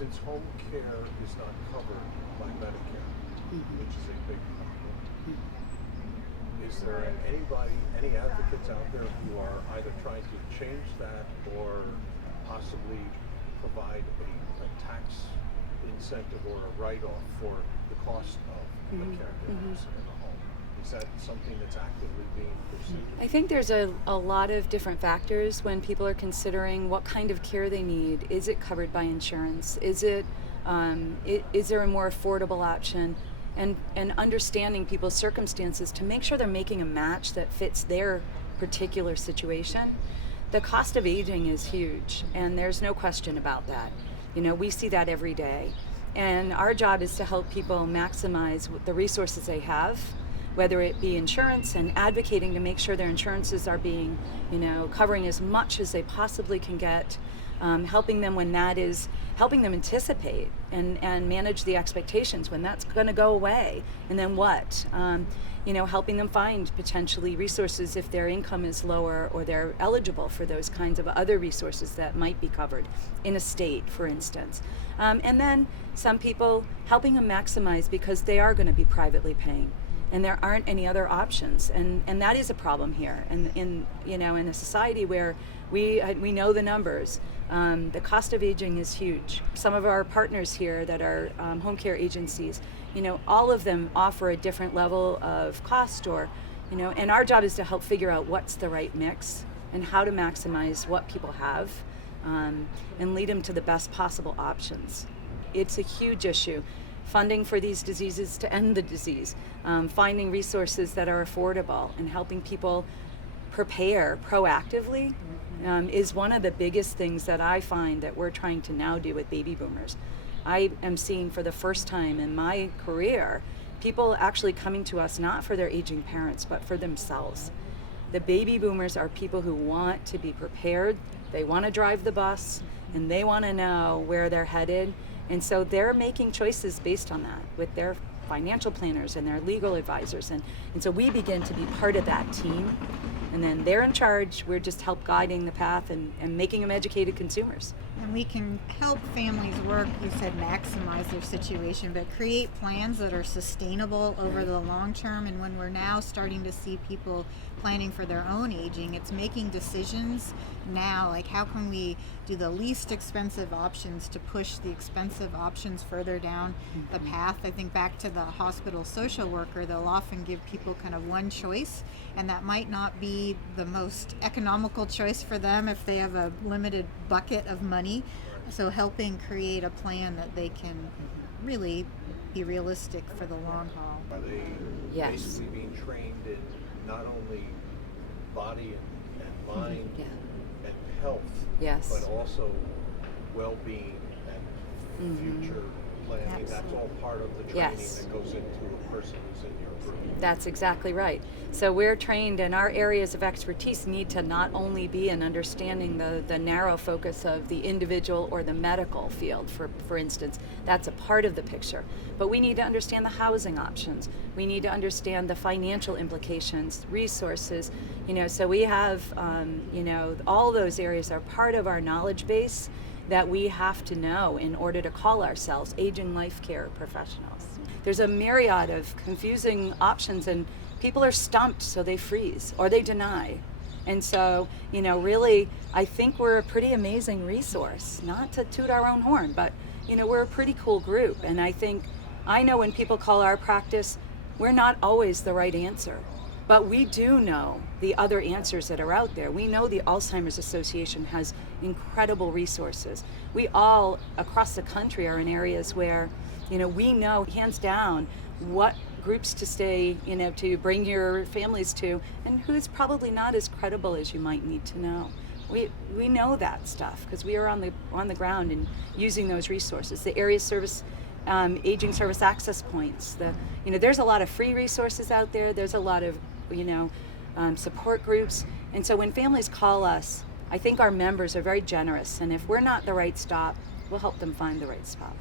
since home care is not covered by Medicare, which is a big problem, is there any advocates out there who are either trying to change that or possibly provide a tax incentive or a write-off for the cost of the caregivers in the home? Is that something that's actively being pursued? I think there's a lot of different factors when people are considering what kind of care they need. Is it covered by insurance? Is there a more affordable option? And understanding people's circumstances to make sure they're making a match that fits their particular situation. The cost of aging is huge, and there's no question about that. We see that every day. And our job is to help people maximize the resources they have, whether it be insurance and advocating to make sure their insurances are being, covering as much as they possibly can get, helping them when that is, helping them anticipate and manage the expectations when that's going to go away, and then what? Helping them find potentially resources if their income is lower or they're eligible for those kinds of other resources that might be covered in a state, for instance. And then some people helping them maximize because they are going to be privately paying, and there aren't any other options, and that is a problem here. And in a society where we know the numbers, the cost of aging is huge. Some of our partners here that are home care agencies, all of them offer a different level of cost, and our job is to help figure out what's the right mix and how to maximize what people have, and lead them to the best possible options. It's a huge issue. Funding for these diseases to end the disease, finding resources that are affordable, and helping people prepare proactively is one of the biggest things that I find that we're trying to now do with baby boomers. I am seeing for the first time in my career people actually coming to us not for their aging parents but for themselves. The baby boomers are people who want to be prepared, they want to drive the bus, and they want to know where they're headed. And so they're making choices based on that with their financial planners and their legal advisors. And so we begin to be part of that team. And then they're in charge. We're just help guiding the path and making them educated consumers. And we can help families work, you said maximize their situation, but create plans that are sustainable over the long term. And when we're now starting to see people planning for their own aging, it's making decisions now, like how can we do the least expensive options to push the expensive options further down the path. I think back to the hospital social worker, they'll often give people kind of one choice, and that might not be the most economical choice for them if they have a limited bucket of money. So helping create a plan that they can really be realistic for the long haul. Are they Yes. basically being trained in not only body and mind Yeah. and health, Yes. but also well-being and future planning? That's all part of the training Yes. that goes into a person who's in your group. That's exactly right. So we're trained, and our areas of expertise need to not only be in understanding the narrow focus of the individual or the medical field, for instance. That's a part of the picture. But we need to understand the housing options. We need to understand the financial implications, resources. So we have, all those areas are part of our knowledge base that we have to know in order to call ourselves aging life care professionals. There's a myriad of confusing options, and people are stumped, so they freeze or they deny. And so, really, I think we're a pretty amazing resource, not to toot our own horn, but, we're a pretty cool group. And I know when people call our practice, we're not always the right answer, but we do know the other answers that are out there. We know the Alzheimer's Association has incredible resources. We all across the country are in areas where, we know hands down what groups to stay, to bring your families to, and who's probably not as credible as you might need to know. We know that stuff because we are on the ground and using those resources. The area service, aging service access points. There's a lot of free resources out there. There's a lot of support groups, and so when families call us, I think our members are very generous, and if we're not the right stop, we'll help them find the right stop.